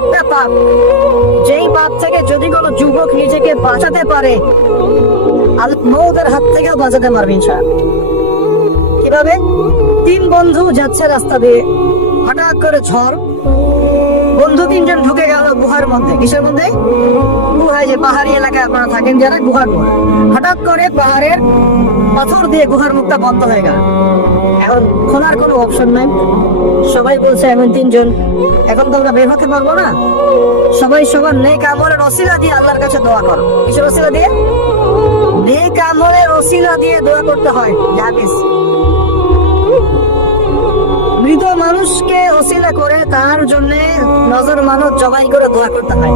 একটা পাপ, যেই পাপ থেকে যদি কোনো যুবক নিজেকে বাঁচাতে পারে, মৌতের হাত থেকেও বাঁচাতে পারবে ইনশাআল্লাহ। কিভাবে? 3 বন্ধু যাচ্ছে রাস্তা দিয়ে, হঠাৎ করে ঝড়, বন্ধু 3 জন ঢুকে গেল গুহার মধ্যে। কিসের মধ্যে? গুহায়, যে পাহাড়ি এলাকায় আপনারা থাকেন যারা, গুহার মধ্যে। হঠাৎ করে পাহাড়ের পাথর দিয়ে গুহার মুখটা বন্ধ হয়ে গেল। এখন খোলার কোনো অপশন নাই। সবাই বলছে এখন 3 জন, এখন তো আমরা বের হতে পারবো না। সবাই সবার নেক আমলের ওসিলা দিয়ে আল্লাহর কাছে দোয়া করো। কিসের ওসিলা দিয়ে? নেক আমলের ওসিলা দিয়ে দোয়া করতে হয়। হাদিস, মৃত মানুষকে ওসিলা করে তার জন্য নজর মানত জবাই করে দোয়া করতে হয়।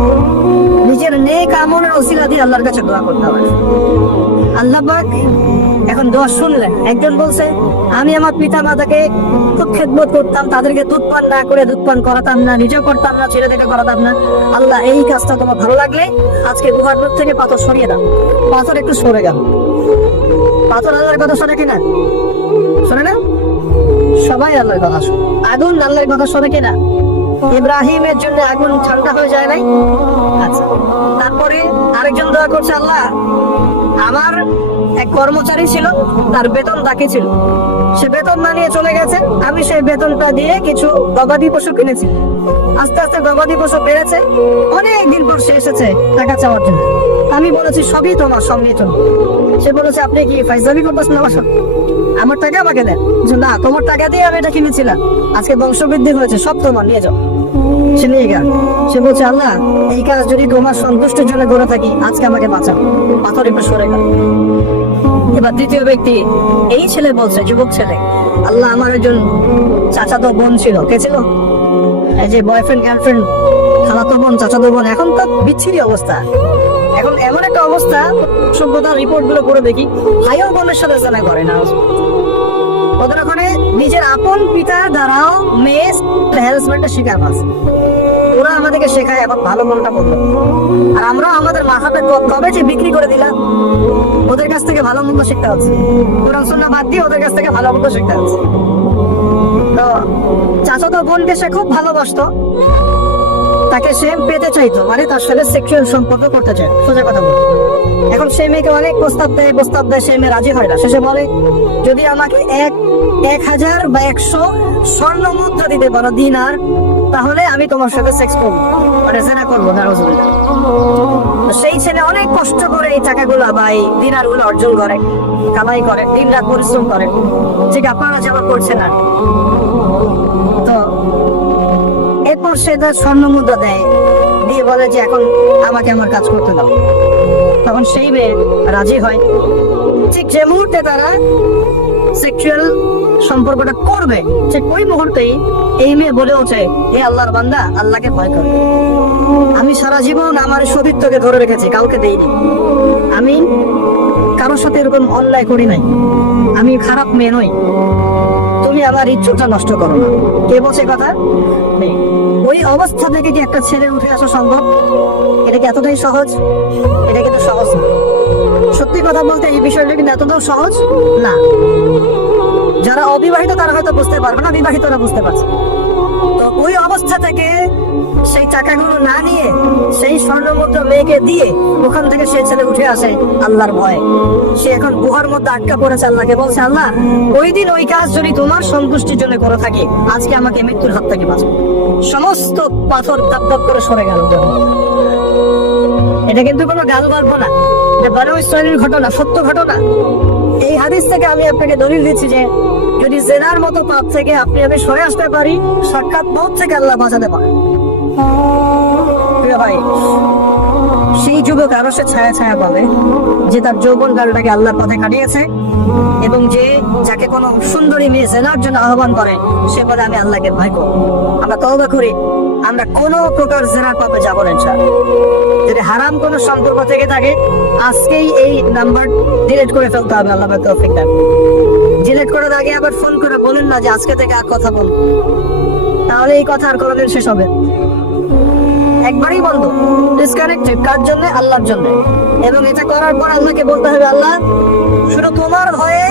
নিজের নেক আমলের ওসিলা দিয়ে আল্লাহর কাছে দোয়া করতে হয়। আল্লাহ পাক এখন দোয়া শুনলেন। একজন বলছে, আমি আমার পিতা মাতাকে খুব খেদমত করতাম, তাদেরকে দুধ পান না করে দুধ পান করাতাম না, নিজেও করতাম না, ছেলেদেরকে করাতাম না। আল্লাহ, এই কাজটা তোমার ভালো লাগলে আজকে গুহার মুখ থেকে পাথর সরিয়ে দাও। পাথর একটু সরে গেল। পাথর আল্লাহর কথা শোনে কিনা? শোনে না? সবাই আল্লাহর কথা শোনে। আগুন আল্লাহর কথা শোনে কিনা? ইব্রাহিমের জন্য আগুন ঠান্ডা হয়ে যায় নাই? আচ্ছা, তারপরে আরেকজন দোয়া করছে, আল্লাহ, আমার এক কর্মচারী ছিল, তার বেতন বাকি ছিল, সে বেতন না নিয়ে চলে গেছে, আমি সেই বেতনটা দিয়ে কিছু গবাদি পশু কিনেছি। আস্তে আস্তে গবাদি পশু বেড়েছে, অনেকদিন পর সে এসেছে টাকা চাওয়ার জন্য। আমি বলেছি সবই তোমার, সব নিয়ে চলো। সে বলেছে, আপনি কি ফাইজলামি করতেছেন আমার সাথে? আমার টাকা আমাকে দেন। না, তোমার টাকা দিয়ে আমি এটা কিনেছিলাম, আজকে বংশবৃদ্ধি হয়েছে, সব তোমার, নিয়ে যাও। সে নিয়ে গেল। সে বলছে, আল্লাহ, এই কাজ যদি তোমার সন্তুষ্টির জন্য করে থাকি, আজকে আমাকে বাঁচাও। পাথর একটু সরে গেল। এবার দ্বিতীয় ব্যক্তি, এই ছেলে বলছে, যুবক ছেলে, আল্লাহ, আমার একজন চাচাতো বোন ছিল। কে ছিল? এই যে বয়ফ্রেন্ড গার্লফ্রেন্ড, খালাতো বোন, চাচাতো বোন। এখন তো বিচ্ছিরি অবস্থা। এখন এমন একটা অবস্থা, সভ্যতার রিপোর্ট গুলো করে দেখি, ভাইও বোনের সাথে জানা করে না। ওদের ওখানে নিজের আপন পিতার দ্বারাও মেয়ে হ্যারাসমেন্টের শিকার আছে। ওরা আমাদেরকে শেখায় এখন ভালো মনটা বললো, আর আমরা আমাদের মাথাটা কবে যে বিক্রি করে দিলাম। ওদের কাছ থেকে ভালো মন্দ শিখতে হচ্ছে, কোরআন সুন্নাহ বাদ দিয়ে ওদের কাছ থেকে ভালো মন্দ শিখতে হচ্ছে। তো চাচাতো বোনকে সে খুব ভালোবাসতো, তাকে সে পেতে চাইতো, মানে তার সাথে সেক্সুয়াল সম্পর্ক করতে চায়, সোজা কথা বল। এখন সেই মেয়েকে অনেক প্রস্তাব দেয়, সেই মেয়ে রাজি হয় না। শেষে বলে, যদি আমাকে 1000 বা 100 স্বর্ণ মুদ্রা দিতে পারো, দিনার, তাহলে আমি তোমার সাথে সেক্স করবো, মানে জেনা করবো। নাউজুবিল্লাহ। সেই ছেলে অনেক কষ্ট করে এই টাকাগুলো বা এই দিনার গুলো অর্জন করে, কামাই করে, দিন রাত পরিশ্রম করে, ঠিক আপনারা যেমন করছেন। না তো এরপর সে তার স্বর্ণ মুদ্রা দেয়, দিয়ে বলে যে এখন আমাকে আমার কাজ করতে দাও। তখন সেই মেয়ে রাজি হয়। ঠিক যে মুহূর্তে তারা সেক্সুয়াল সম্পর্কটা করবে, ঠিক ওই মুহূর্তেই এই মেয়ে বলে ওঠে, এ আল্লাহর বান্দা, আল্লাহকে ভয় কর। আমি সারা জীবন আমার সতীত্বকে ধরে রেখেছি, কাউকে দেইনি। আমি কারোর সাথে এরকম অন্যায় করি নাই, আমি খারাপ মেয়ে নই। তুমি আমার ইজ্জতটা নষ্ট করো না। কে বলছে কথা? ওই অবস্থা থেকে কি একটা ছেলে উঠে আসা সম্ভব? এটা কি এতটাই সহজ? এটা কিন্তু সহজ না। সত্যি কথা বলতে এই বিষয়টা কিন্তু এতটাও সহজ না। যারা অবিবাহিত তারা হয়তো বুঝতে পারবে না, বিবাহিতরা বুঝতে পারছে। তো ওই অবস্থা থেকে সেই টাকাগুলো না নিয়ে সেই স্বর্ণমুদ্রা মেয়েকে দিয়ে ওখান থেকে সেই ছেলে উঠে আসে আল্লাহর ভয়ে। সে এখন গুহার মধ্যে আটকা পড়েছে, আল্লাহকে বলছে, আল্লাহ, ওই দিন ওই কাজ যদি তোমার সন্তুষ্টির জন্য করে থাকি, আজকে আমাকে মৃত্যুর হাত থেকে বাঁচাও। সমস্ত পাথর দাপ করে সরে গেল। এটা কিন্তু কোনো গাল গল্প না, বনু ইসরাইলের ঘটনা, সত্য ঘটনা। এই হাদিস থেকে আমি আপনাকে দলিল দিচ্ছি যে যদি জেনার মতো পাপ থেকে আপনি আমি সরে আসতে পারি, সাক্ষাৎ মওত থেকে আল্লাহ বাঁচাতে পারে। ভাই, সেই যুবক আরো সে ছায়া ছায়া পাবে যে তার যৌবন কালটাকে আল্লাহর পথে কাটিয়েছে, এবং যে যাকে কোনো সুন্দরী মেয়ে জেনার জন্য আহ্বান করে, সে বলে আমি আল্লাহকে ভয় করব। আমরা তওবা করি, আমরা কোনো প্রকার জেনার পাপে যাবো না ইনশাআল্লাহ। যদি হারাম কোনো সম্পর্ক থেকে থাকে, আজকেই এই নাম্বার ডিলিট করে ফেলতে হবে। আল্লাহ পাক তৌফিক দান। ডিলিট করার আগে আবার ফোন করে বলেন না যে আজকে থেকে আর কথা বল, তাহলে এই কথা আর কোনোদিন শেষ হবে? একবারই বন্ধ, ডিসকানেক্টেড। কার জন্য? আল্লাহর জন্য। এবং এটা করার পর আল্লাহকে বলতে হবে, আল্লাহ শুধু তোমার ভয়ে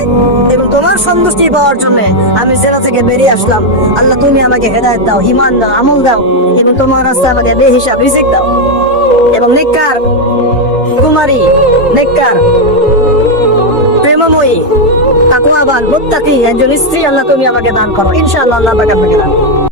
এবং তোমার সন্তুষ্টি পাওয়ার জন্য আমি জেলা থেকে বেরিয়ে আসলাম। আল্লাহ তুমি আমাকে হেদায়েত দাও, ঈমান দাও, আমল দাও, এবং তোমার রাস্তায় আমাকে বেহিসাব রিজিক দাও। এবং নেককার কুমারী, নেককার প্রেমময়ী, তাকওয়াবান, মুত্তাকি একজন স্ত্রী আল্লাহ তুমি আমাকে দান করো। ইনশাআল্লাহ আল্লাহ পাক আপনাকে দান করবে।